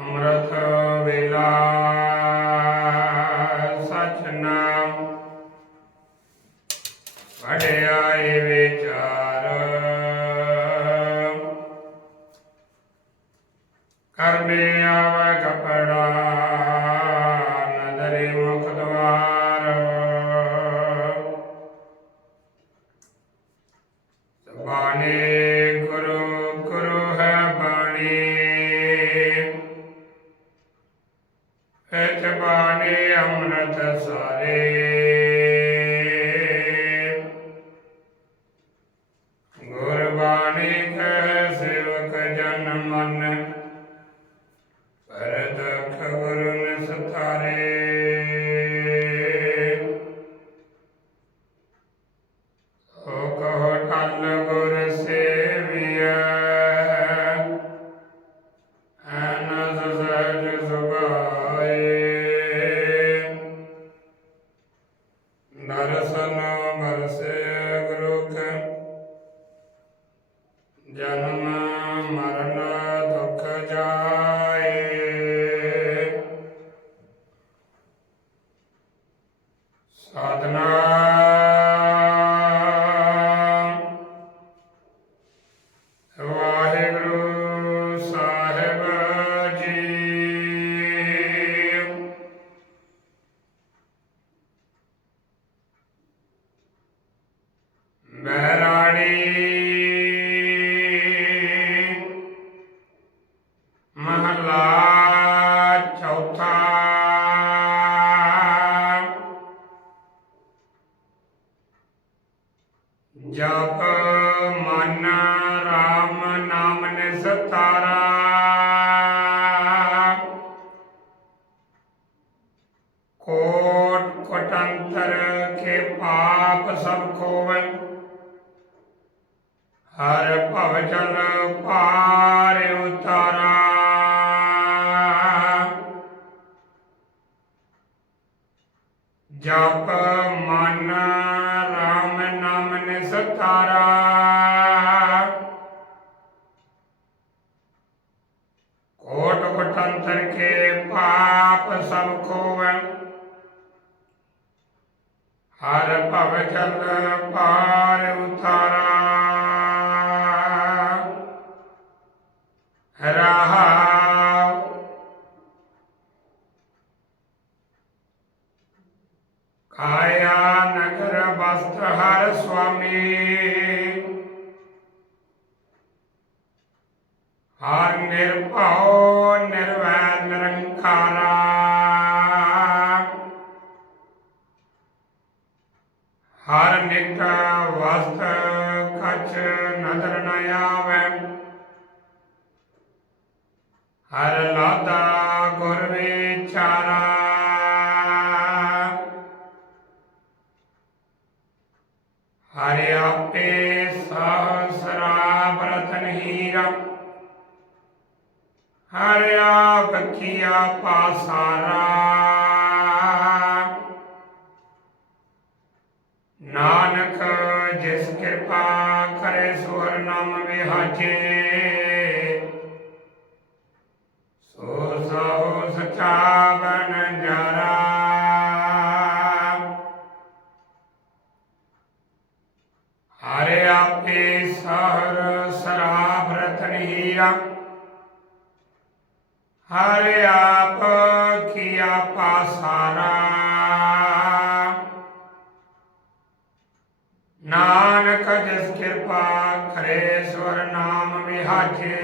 ਅੰਮ੍ਰਿਤ ਵੇਲਾ ਸਚ ਨਾਮ। ਵਡਿਆਈ ਵਿਚਾਰ। ਕਰਮੇ ਆਵੈ ਕਪੜਾ ਨਦਰੇ ਮੁਖ ਦਵਾਰ। ਬਾਣੀ ਸੇਵਕ ਜਨ ਮਨ। ਪਰਦਖ ਗੁਰੂ ਨਿਸਥਾਰੇ। ਓ ਕਹੋ ਟਲ ਗੁਰ ਸੇਵੀਐ। ਅਨਸ ਸਹਿਜ ਸੁਭਾਏ। ਨਰਸਨ ਮਰਸੇ ਗੁਰੂ ਜਨਮ ਸਤਨਾਮ ਵਾਹਿਗੁਰੂ ਸਾਹਿਬ ਜੀ ਮਹਿਰਾੜੀ ਮਹਲਾ ਜਪ ਮਨ ਰਾਮ ਨਾਮ ਨਿਸਤਾਰਾ ਕੋਟ ਕੋਟੰਤਰ ਕੇ ਪਾਪ ਸਭ ਖੋਵੈ ਹਰ ਭਵ ਜਲ ਪਾਰ ਉਤਾਰਾ ਜਪ ਮਨ ਰਾਮ ਨਾਮ ਤਾਰਾ ਕੋਟ ਕੋਟੰਤਰ ਕੇ ਪਾਪ ਸਭ ਖੋਵੈ। ਹਰ ਭਵ ਜਲ ਪਾਰ ਉਤਾਰਾ। ਕਾਇਆ ਨਗਰ ਵਸਤ ਹਰ ਸੁਆਮੀ ਹਰ ਨਿਰਭਉ ਨਿਰਵੈਰ ਨਿਰੰਕਾਰਾ ਹਰ ਨਿਕ ਵਸਤ ਕਛ ਨਦਰ ਨ ਆਵੈ ਹਰ ਲਾਦਾ ਹਰਿ ਆਪੇ ਸਹਸਰਾ ਬਰਤਨ ਹੀਰਾ ਹਰਿ ਆਪ ਕੀਆ ਪਾਸਾਰਾ। ਨਾਨਕ ਜਿਸ ਕਿਰਪਾ ਕਰੇ ਸੁਹਰ ਨਾਮ ਵਿਹਾਜੇ, ਸੋ ਸੋ ਸਚਾ ਬਨ ਸਰਾਬ ਰਤਨ ਹੀਰਾ ਹਰੇ ਆਪ ਕੀਆ ਪਾਸਾਰਾ ਨਾਨਕ ਜਿਸ ਕਿਰਪਾ ਕਰੇ ਸਵਰ ਨਾਮ ਵਿਹਾਜੇ